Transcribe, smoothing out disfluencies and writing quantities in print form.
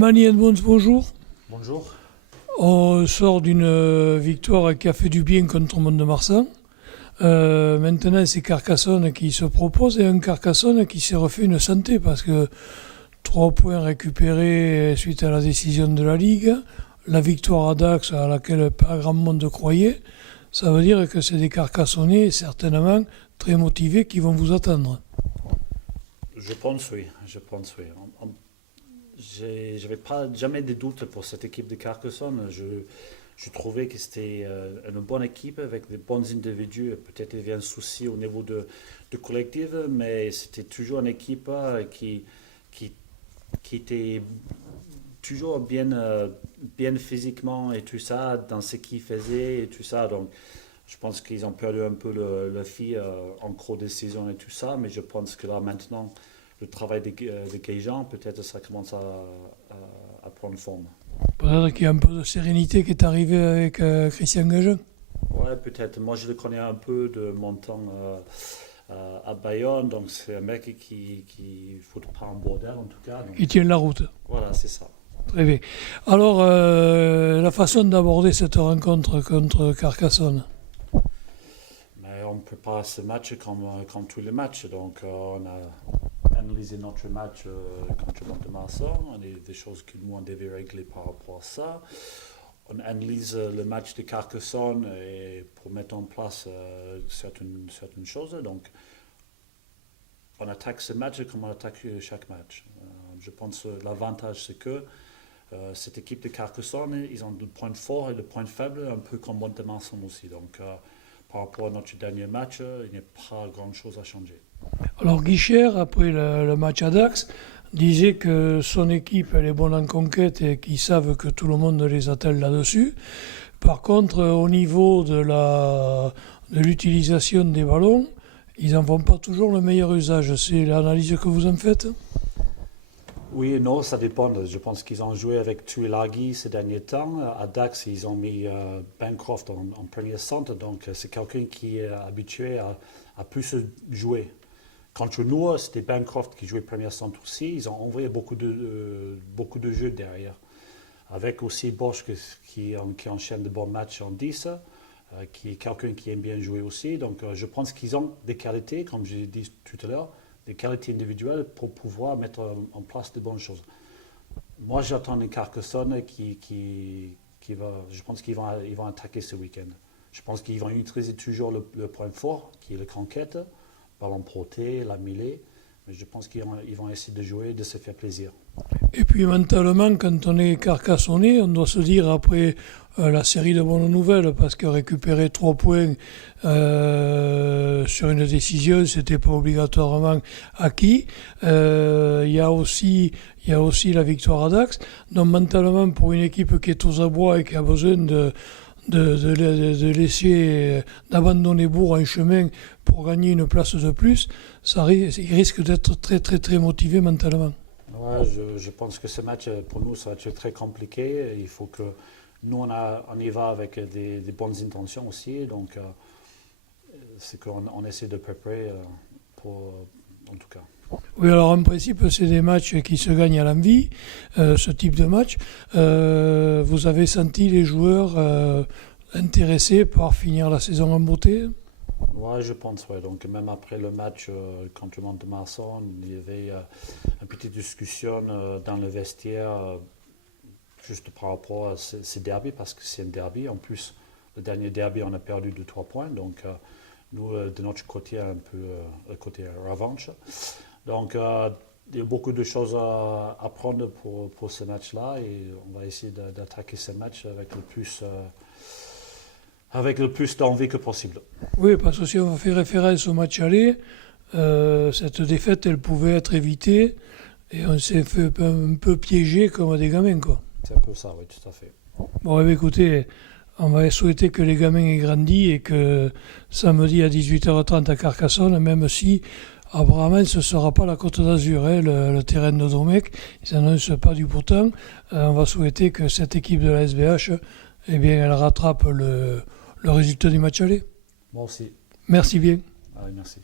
Manny Edmonds, bonjour. Bonjour. On sort d'une victoire qui a fait du bien contre Mont-de-Marsan. Maintenant, c'est Carcassonne qui se propose et un Carcassonne qui s'est refait une santé parce que 3 points récupérés suite à la décision de la Ligue, la victoire à Dax à laquelle pas grand monde croyait, ça veut dire que c'est des Carcassonnais certainement très motivés qui vont vous attendre. Je pense oui. J'avais pas jamais de doute pour cette équipe de Carcassonne. Je trouvais que c'était une bonne équipe avec des bons individus. Peut-être il y avait un souci au niveau de collectif, mais c'était toujours une équipe qui était toujours bien physiquement et tout ça, dans ce qu'ils faisaient et tout ça. Donc, je pense qu'ils ont perdu un peu le fil en cours de saison et tout ça, mais je pense que là maintenant, le travail de Guéjean, peut-être ça commence à prendre forme. Peut-être qu'il y a un peu de sérénité qui est arrivée avec Christian Guéjean. Ouais, peut-être. Moi, je le connais un peu de mon temps à Bayonne, donc c'est un mec qui ne fout pas en bordel en tout cas. Donc, Il tient la route. voilà, c'est ça. Très bien. Alors, la façon d'aborder cette rencontre contre Carcassonne. Mais on prépare ce match comme tous les matchs. Donc, on a analysé notre match contre Mont-de-Marsan. On a des choses que nous, on devait régler par rapport à ça. On analyse le match de Carcassonne et pour mettre en place certaines choses. Donc, on attaque ce match comme on attaque chaque match. Je pense que l'avantage, c'est que cette équipe de Carcassonne, ils ont le point fort et le point faible, un peu comme Mont-de-Marsan aussi. Donc, par rapport à notre dernier match, il n'y a pas grand-chose à changer. Alors, Guichard, après le match à Dax, disait que son équipe, elle est bonne en conquête et qu'ils savent que tout le monde les attelle là-dessus. Par contre, au niveau de l'utilisation des ballons, ils n'en font pas toujours le meilleur usage. C'est l'analyse que vous en faites? Oui et non, ça dépend. Je pense qu'ils ont joué avec Tuilagi ces derniers temps. À Dax, ils ont mis Bancroft en premier centre, donc c'est quelqu'un qui est habitué à plus jouer. Contre nous, c'était Bancroft qui jouait premier centre aussi. Ils ont envoyé beaucoup de jeux derrière. Avec aussi Bosch qui enchaîne de bons matchs en 10, qui est quelqu'un qui aime bien jouer aussi. Donc je pense qu'ils ont des qualités, comme j'ai dit tout à l'heure, des qualités individuelles pour pouvoir mettre en place de bonnes choses. Moi, j'attends une Carcassonne qui va, je pense qu'ils vont attaquer ce week-end. Je pense qu'ils vont utiliser toujours le point fort, qui est la conquête, ballon porté, la mêlée. Mais je pense qu'ils vont essayer de jouer, de se faire plaisir. Et puis mentalement, quand on est carcassonnais, on doit se dire après la série de bonnes nouvelles, parce que récupérer 3 points sur une décision, c'était pas obligatoirement acquis. Il y a aussi la victoire à Dax. Donc mentalement, pour une équipe qui est aux abois et qui a besoin de laisser, d'abandonner Bourg en chemin pour gagner une place de plus, il risque d'être très très très motivé mentalement. Ouais, je pense que ce match, pour nous, ça va être très compliqué. Il faut que nous, on y va avec des bonnes intentions aussi. Donc, c'est qu'on essaie de préparer en tout cas. Oui, alors en principe, c'est des matchs qui se gagnent à l'envie, ce type de match. Vous avez senti les joueurs intéressés par finir la saison en beauté? Ouais, je pense, ouais. Donc, même après le match contre Mont-de-Marsan, il y avait une petite discussion dans le vestiaire juste par rapport à ces derbys, parce que c'est un derby. En plus, le dernier derby, on a perdu de 3 points. Donc, nous, de notre côté, un peu le côté revanche. Donc, il y a beaucoup de choses à prendre pour ce match-là et on va essayer d'attaquer ce match avec le plus d'envie que possible. Oui, parce que si on fait référence au match aller, cette défaite, elle pouvait être évitée et on s'est fait un peu piéger comme des gamins, quoi. C'est un peu ça, oui, tout à fait. Bon, écoutez, on va souhaiter que les gamins aient grandi et que samedi à 18h30 à Carcassonne, même si apparemment ce ne sera pas la Côte d'Azur, hein, le terrain de Domecq, ils n'annoncent pas du beau temps. On va souhaiter que cette équipe de la SBH, eh bien, elle rattrape le résultat du match aller. Moi aussi. Merci bien. Allez, merci.